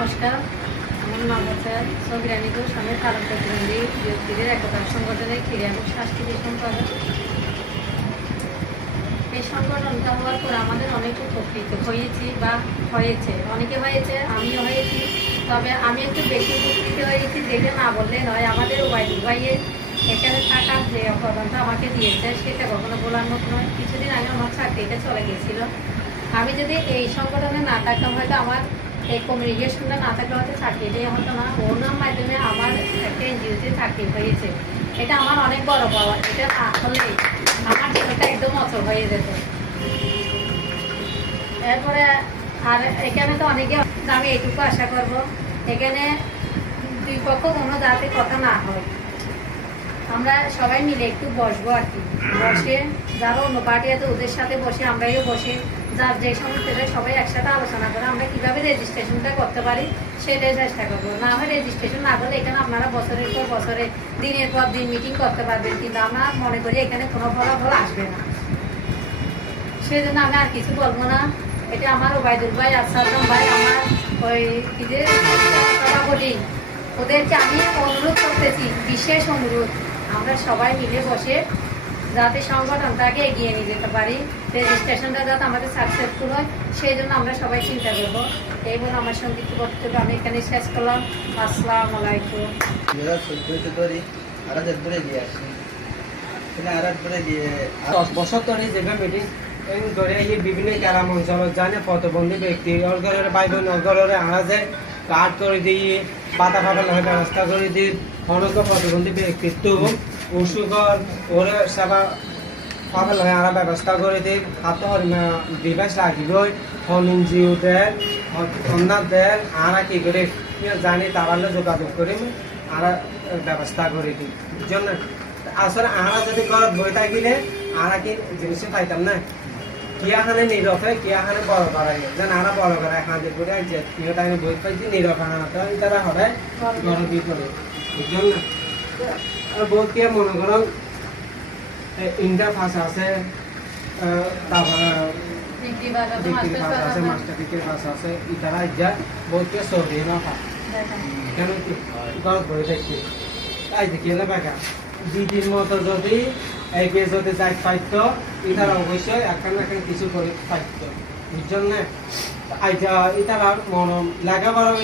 নমস্কার, আমার নাম হচ্ছে সবিরানী ঘোষ। আমি তালুক প্রতিবন্ধী ব্যক্তিদের একতা সংগঠনের ক্রীড়া এবং সাংস্কৃতিক সম্পাদক। এই সংগঠনটা হওয়ার পর আমাদের অনেক উপকৃত হয়েছি বা হয়েছে, অনেকে হয়েছে, আমিও হয়েছি। তবে আমি একটু বেশি উপকৃত হয়েছি দেখে না বললে নয়। আমাদের ওয়াইদুল ভাইয়ের এখানে থাকার যে অবদানটা আমাকে দিয়েছে সেটা কখনো বলার মতো নয়। কিছুদিন আগে আমার চাকরিটা চলে গিয়েছিল। আমি যদি এই সংগঠনে না থাকতাম, হয়তো আমার এই কমিউনিকেশনটা না থাকলে হয়তো চাকরিটাই হতো না। ওনার মাধ্যমে আমার একটা এনজিওতে চাকরি হয়েছে। এটা আমার অনেক বড় পাওয়া। এটা আসলে আমার জীবনটা একদম অচল হয়ে যেত। এরপরে আর এখানে তো অনেকে, আমি এইটুকু আশা করব, এখানে দুই পক্ষ কোনো যাতে কথা না হয়। আমরা সবাই মিলে একটু বসবো আর কি, বসে যারা অন্য পার্টি আছে ওদের সাথে বসে আমরাও বসে যার যে সমস্যাটা সবাই একসাথে আলোচনা করে আমরা কিভাবে রেজিস্ট্রেশনটা করতে পারি সেটাই চেষ্টা করবো। না হয় রেজিস্ট্রেশন না করলে এখানে আপনারা বছরের পর বছরে দিনের পর দিন মিটিং করতে পারবেন, কিন্তু আমরা মনে করি এখানে কোনো ফলাফল আসবে না। সেই জন্য আমি আর কিছু বলবো না। এটা আমার ওবায়দুল ভাই, আসাদম ভাই, আমার ওই সভাপতি, ওদেরকে আমি অনুরোধ করতেছি, বিশেষ অনুরোধ, আমরা সবাই মিলে বসে যাতে সংগঠনটাকে এগিয়ে নিয়ে যেতে পারি, রেজিস্ট্রেশনটা যাতে আমাদের সাকসেসফুল হয় সেই জন্য আমরা সবাই চিন্তা করবো। এই বলে আমার সংক্ষিপ্ত বক্তব্য আমি এখানে শেষ করলাম। আসসালামু আলাইকুম। বছর ধরে যেভাবে মিটিং ধরে বিভিন্ন গ্রাম অঞ্চল জানে প্রতিবন্ধী ব্যক্তি অর্গরের ভাই বোন অর্গরের আনাজে কার্ড করে দিয়ে পাতা পাতা ব্যবস্থা করে দিই। অনেক প্রতিবন্ধী ব্যক্তিত্ব ওষুধর ওরে সেবা পাতা লহে আরা ব্যবস্থা করে দিই। হাতর ডিভাইস লাগিবই হলিন জিও দেন অন্যার দেন আরা কি করে জানি তারালে যোগাযোগ করি আরা ব্যবস্থা করে দিই। জন্য আসলে আরা যদি ঘরত বই থাকিলে আরা কি জিনিস পাইতাম না। কিয়াখানে নীরবে কিয়াখানে বড় করাই যেন আরা বড় করায় হাঁদের করে যে আমি বই পাইছি নীরব হাঁটা তারা হবে ঘর ভিতরে। এই জন্য বহুত কে মনে করো ইন্টার ফাঁস আছে, তারপরে মাস্টার ডিগ্রির ফাঁস আছে, ইতারা যা বহুত কে সরি না পায় কেন কি ঘর বই থাকি তাই দেখিয়ে না বাগা দিদির মতো যদি একে যদি যাই পাইত ইতারা অবশ্যই এখন এখন কিছু করে পাইত। বুঝছেন না? আইজা ইতারা মন লাগাবার